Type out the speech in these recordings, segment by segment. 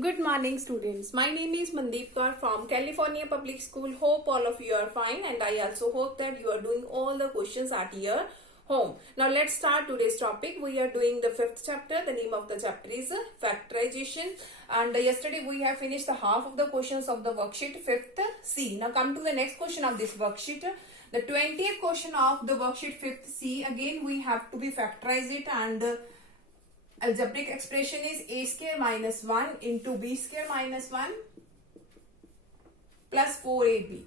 Good morning, students. My name is Mandeep Kaur from California Public School. Hope all of you are fine, and I also hope that you are doing all the questions at your home. Now, let's start today's topic. We are doing the fifth chapter. The name of the chapter is factorization. And yesterday we have finished the half of the questions of the worksheet 5th C. Now, come to the next question of this worksheet. The 20th question of the worksheet 5th C. Again, we have to be factorize it, and algebraic expression is a square minus 1 into b square minus 1 plus 4ab.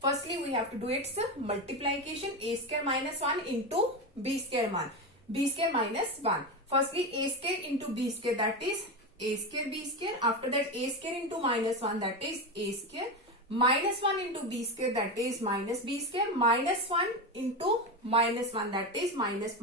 Firstly, we have to do its multiplication. A square minus 1 into b square minus 1. Firstly, a square into b square, that is a square b square. After that, a square into minus 1, that is a square. Minus 1 into b square, that is minus b square. Minus 1 into minus 1, that is minus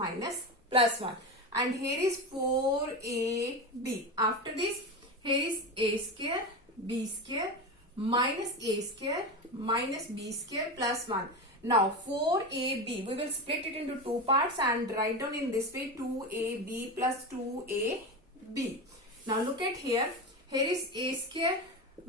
plus 1. And here is 4ab. After this, here is a square b square minus a square minus b square plus 1. Now 4ab, we will split it into two parts and write down in this way 2ab plus 2ab. Now look at here. Here is a square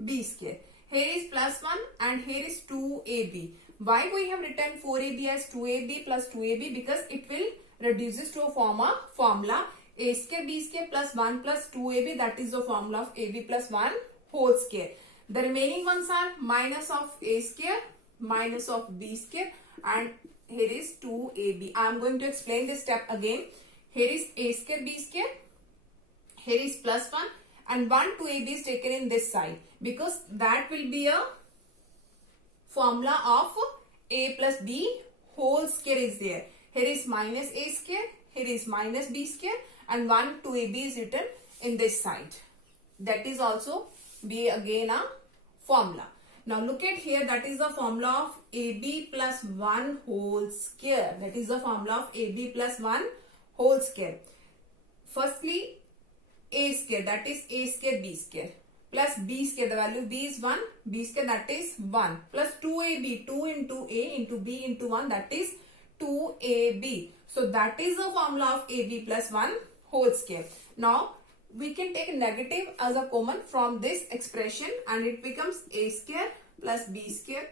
b square. Here is plus 1 and here is 2ab. Why we have written 4ab as 2ab plus 2ab? Because it will reduces to a formula a square b square plus 1 plus 2ab, that is the formula of ab plus 1 whole square. The remaining ones are minus of a square, minus of b square, and here is 2ab. I am going to explain this step again. Here is a square b square, here is plus 1 and 1 2ab is taken in this side because that will be a formula of a plus b whole square is there. Here is minus a square, here is minus b square, and 1 2ab is written in this side. That is also be again a formula. Now look at here, that is the formula of ab plus 1 whole square. That is the formula of ab plus 1 whole square. Firstly, a square, that is a square b square, plus b square, the value of b is 1, b square, that is 1, plus 2ab, 2 into a into b into 1, that is 2ab. So that is the formula of ab plus 1 whole square. Now we can take negative as a common from this expression and it becomes a square plus b square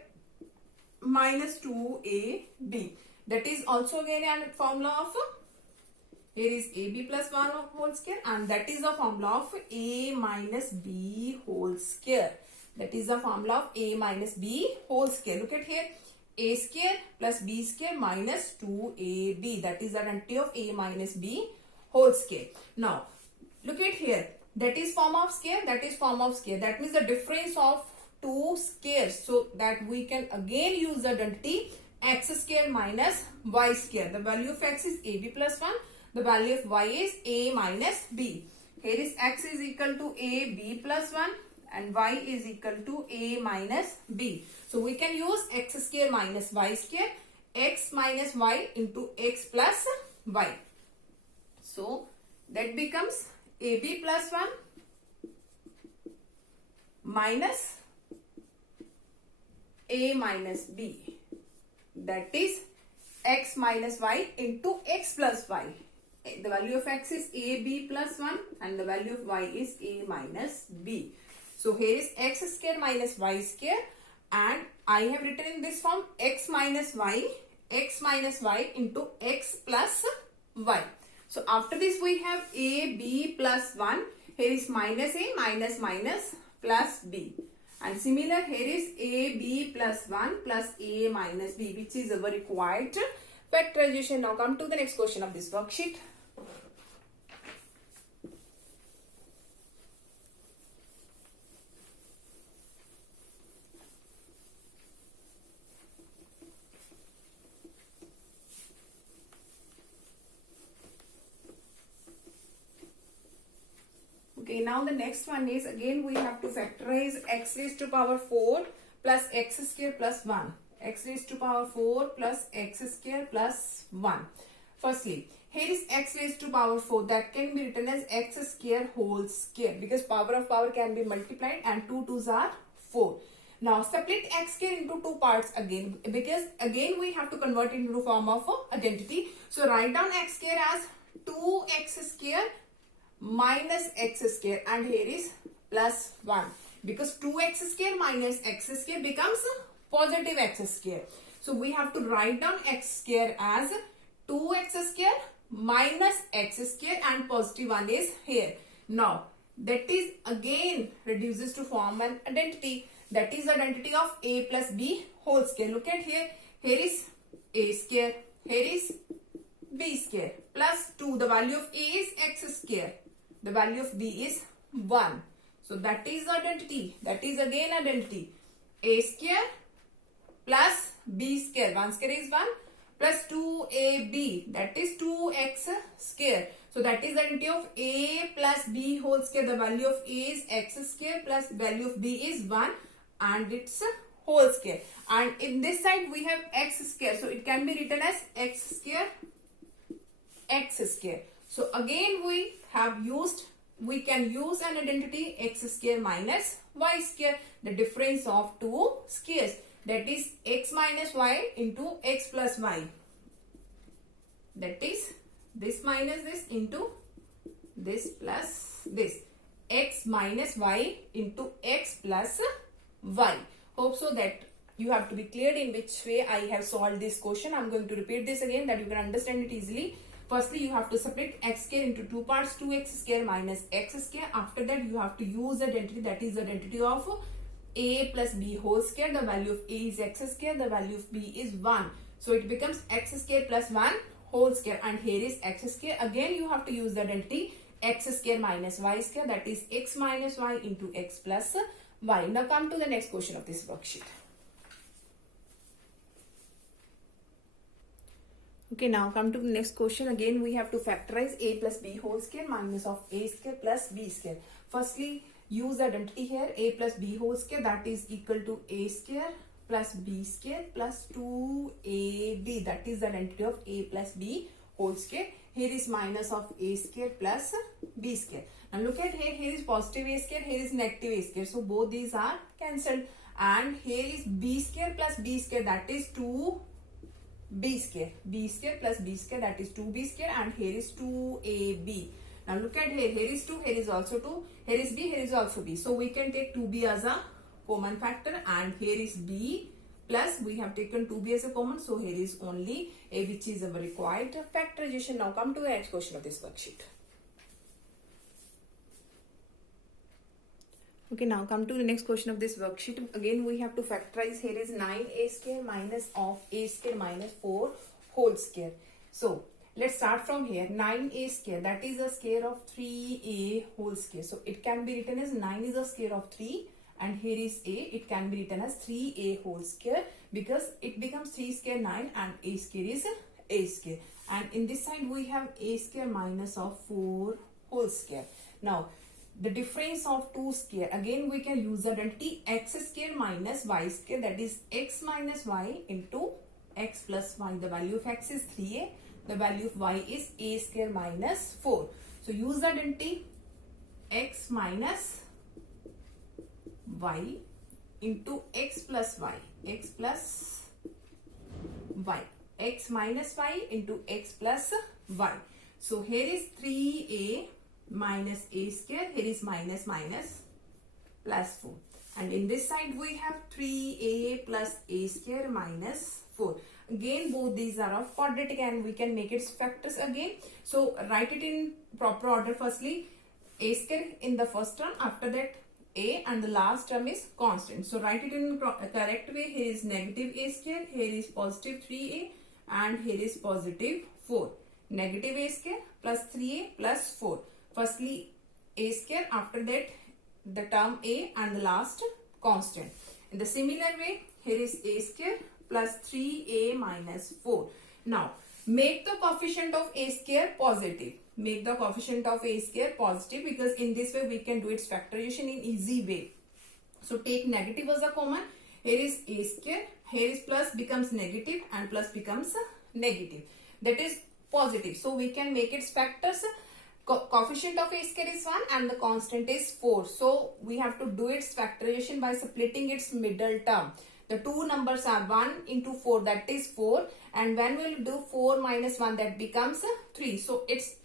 minus 2ab. That is also again a formula of, here is ab plus 1 whole square, and that is the formula of a minus b whole square. That is the formula of a minus b whole square. Look at here, a square plus b square minus 2ab. That is the identity of a minus b whole square. Now look at here, that is form of square, that is form of square. That means the difference of two squares, so that we can again use the identity x square minus y square. The value of x is ab plus 1, the value of y is a minus b. Here is x is equal to ab plus 1 and y is equal to a minus b. So we can use x square minus y square, x minus y into x plus y. So that becomes ab plus 1 minus a minus b. That is x minus y into x plus y. The value of x is ab plus 1 and the value of y is a minus b. So here is x square minus y square, and I have written in this form x minus y into x plus y. So after this we have a b plus 1. Here is minus a minus plus b. And similar, here is a b plus 1 plus a minus b, which is our required factorization. Now come to the next question of this worksheet. Okay, now the next one is again we have to factorize x raised to power 4 plus x square plus 1. X raised to power 4 plus x square plus 1. Firstly, here is x raised to power 4, that can be written as x square whole square because power of power can be multiplied and 2 2s are 4. Now split x square into two parts again because again we have to convert it into form of identity. So write down x square as 2x square minus x square, and here is plus 1, because 2x square minus x square becomes positive x square. So we have to write down x square as 2x square minus x square, and positive 1 is here. Now that is again reduces to form an identity, that is identity of a plus b whole square. Look at here, here is a square, here is b square, plus 2, the value of a is x square, the value of b is 1. So that is identity, that is again identity, a square plus b square, 1 square is 1, plus 2ab, that is 2x square. So that is the identity of a plus b whole square, the value of a is x square plus value of b is 1, and it's whole square. And in this side we have x square, so it can be written as x square x square. So again we can use an identity x square minus y square, the difference of two squares, that is x minus y into x plus y, that is this minus this into this plus this, x minus y into x plus y. Hope so that you have to be cleared in which way I have solved this question. I'm going to repeat this again that you can understand it easily. Firstly, you have to split x square into two parts, 2x square minus x square. After that, you have to use the identity, that is the identity of a plus b whole square. The value of a is x square, the value of b is 1. So it becomes x square plus 1 whole square, and here is x square. Again, you have to use the identity x square minus y square, that is x minus y into x plus y. Now come to the next question of this worksheet. Okay, now come to the next question. Again, we have to factorize a plus b whole square minus of a square plus b square. Firstly, use the identity here, a plus b whole square, that is equal to a square plus b square plus 2ab, that is the identity of a plus b whole square. Here is minus of a square plus b square. Now look at here, here is positive a square, here is negative a square. So both these are cancelled. And here is b square plus b square, that is 2b square. b square plus b square, that is 2b square, and here is 2ab. Now look at here, here is 2, here is also 2, here is b, here is also b. So we can take 2b as a common factor, and here is b plus we have taken 2b as a common, so here is only a, which is our required factorization. Now come to the next question of this worksheet. Okay, now come to the next question of this worksheet. Again, we have to factorize. Here is 9a square minus of a square minus 4 whole square. So let's start from here. 9a square, that is a square of 3a whole square. So it can be written as 9 is a square of 3, and here is a, it can be written as 3a whole square, because it becomes 3 square 9 and a square is a square. And in this side we have a square minus of 4 whole square. Now the difference of two square, again we can use the identity x square minus y square, that is x minus y into x plus y. The value of x is 3a, the value of y is a square minus 4. So use the identity x minus y into x plus y, x plus y, x minus y into x plus y. So here is 3a minus a square, here is minus minus plus 4, and in this side we have 3a plus a square minus 4. Again both these are of quadratic and we can make its factors again. So write it in proper order. Firstly a square in the first term, after that a, and the last term is constant. So write it in correct way. Here is negative a square, here is positive 3a, and here is positive 4. Negative a square plus 3a plus 4. Firstly a square, after that the term a, and the last constant. In the similar way, here is a square plus 3a minus 4. Now make the coefficient of a square positive. Make the coefficient of a square positive, because in this way we can do its factorization in easy way. So take negative as a common. Here is a square, here is plus becomes negative, and plus becomes negative, that is positive. So we can make its factors. Coefficient of a square is 1 and the constant is 4. So we have to do its factorization by splitting its middle term. The two numbers are 1 into 4, that is 4, and when we will do 4 minus 1, that becomes 3. So its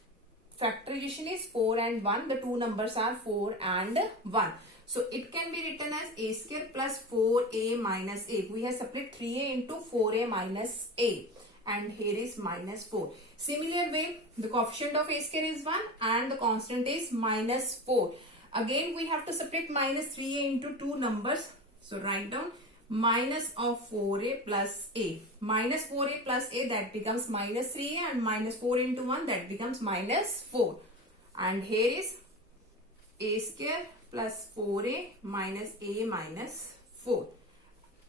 factorization is 4 and 1. The two numbers are 4 and 1. So it can be written as a square plus 4a minus a. We have split 3a into 4a minus a. And here is minus 4. Similar way, the coefficient of a square is 1 and the constant is minus 4. Again, we have to split minus 3a into two numbers. So write down minus of 4a plus a. Minus 4a plus a, that becomes minus 3a, and minus 4 into 1, that becomes minus 4. And here is a square plus 4a minus a minus 4.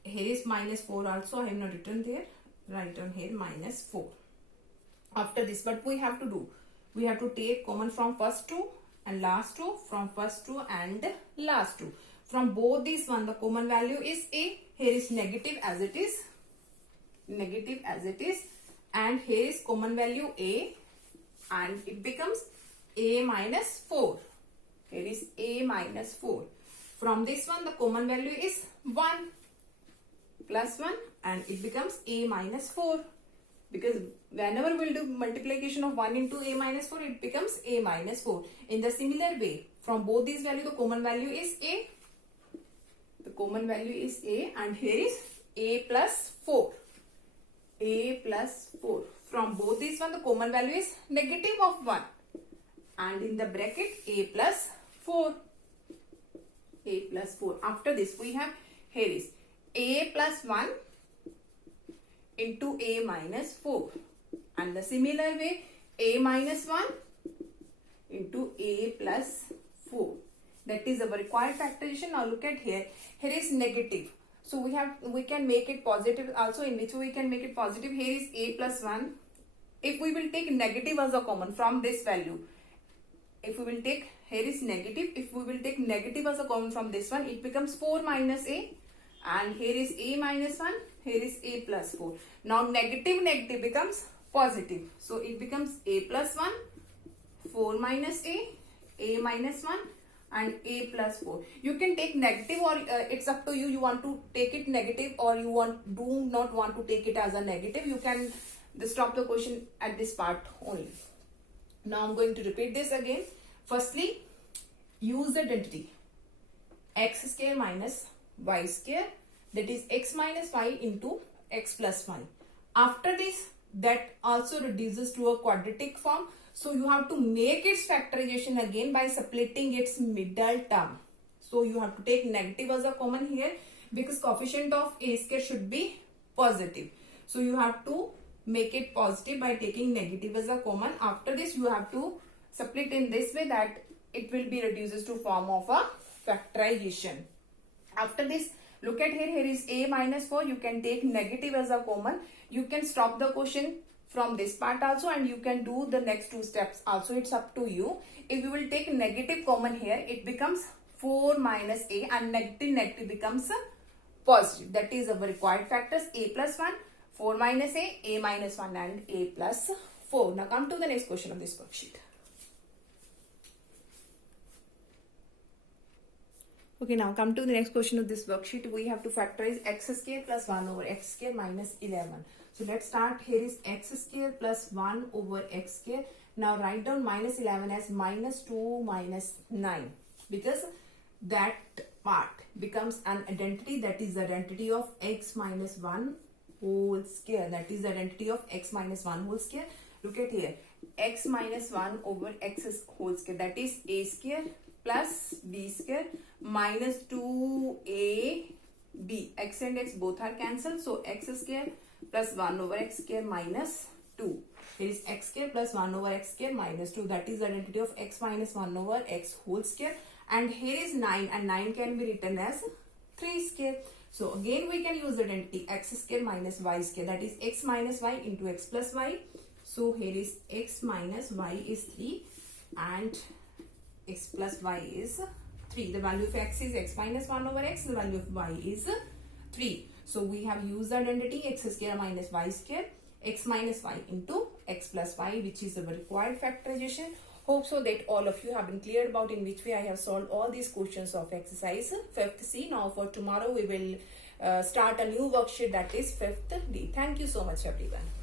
Here is minus 4 also. I have not written there. Write down here minus 4. After this, what we have to do? We have to take common from first two and last two, from first two and last two. From both these one, the common value is a. Here is negative as it is. Negative as it is. And here is common value a. And it becomes a minus 4. Here is a minus 4. From this one, the common value is 1 plus 1. And it becomes a minus 4. Because whenever we'll do multiplication of 1 into a minus 4, it becomes a minus 4. In the similar way, from both these values, the common value is a. The common value is a, and here is a plus 4. A plus 4. From both these one, the common value is negative of 1. And in the bracket, a plus 4. A plus 4. After this, we have, here is a plus 1 into a minus 4. And the similar way, a minus 1 into a plus 4. That is our required factorization. Now look at here. Here is negative. So we can make it positive also. In which way we can make it positive? Here is a plus 1. If we will take negative as a common from this value, if we will take, here is negative. If we will take negative as a common from this one, it becomes 4 minus a. And here is a minus 1. Here is a plus 4. Now negative becomes positive. So it becomes a plus 1, 4 minus a minus 1, and a plus 4. You can take negative, or it's up to you. You want to take it negative, or you do not want to take it as a negative. You can stop the question at this part only. Now I'm going to repeat this again. Firstly, use the identity x square minus y square, that is x minus y into x plus y. After this, that also reduces to a quadratic form. So you have to make its factorization again by splitting its middle term. So you have to take negative as a common here, because coefficient of a square should be positive. So you have to make it positive by taking negative as a common. After this, you have to split in this way that it will be reduces to form of a factorization. After this, look at here. Here is a minus 4. You can take negative as a common. You can stop the question from this part also, and you can do the next two steps also. It's up to you. If you will take negative common here, it becomes 4 minus a, and negative becomes positive. That is our required factors: a plus 1, 4 minus a minus 1, and a plus 4. Now come to the next question of this worksheet. Okay, now come to the next question of this worksheet. We have to factorize x square plus 1 over x square minus 11. So let's start. Here is x square plus 1 over x square. Now write down minus 11 as minus 2 minus 9, because that part becomes an identity, that is the identity of x minus 1 whole square. That is the identity of x minus 1 whole square. Look at here. X minus 1 over x whole square, that is a square plus b square minus 2ab. X and x both are cancelled. So x square plus 1 over x square minus 2. Here is x square plus 1 over x square minus 2. That is the identity of x minus 1 over x whole square. And here is 9, and 9 can be written as 3 square. So again we can use the identity x square minus y square, that is x minus y into x plus y. So here is x minus y is 3 and x plus y is 3. The value of x is x minus 1 over x. The value of y is 3. So we have used the identity x square minus y square, x minus y into x plus y, which is the required factorization. Hope so that all of you have been clear about in which way I have solved all these questions of exercise 5th C. Now for tomorrow we will start a new worksheet, that is 5th D. Thank you so much everyone.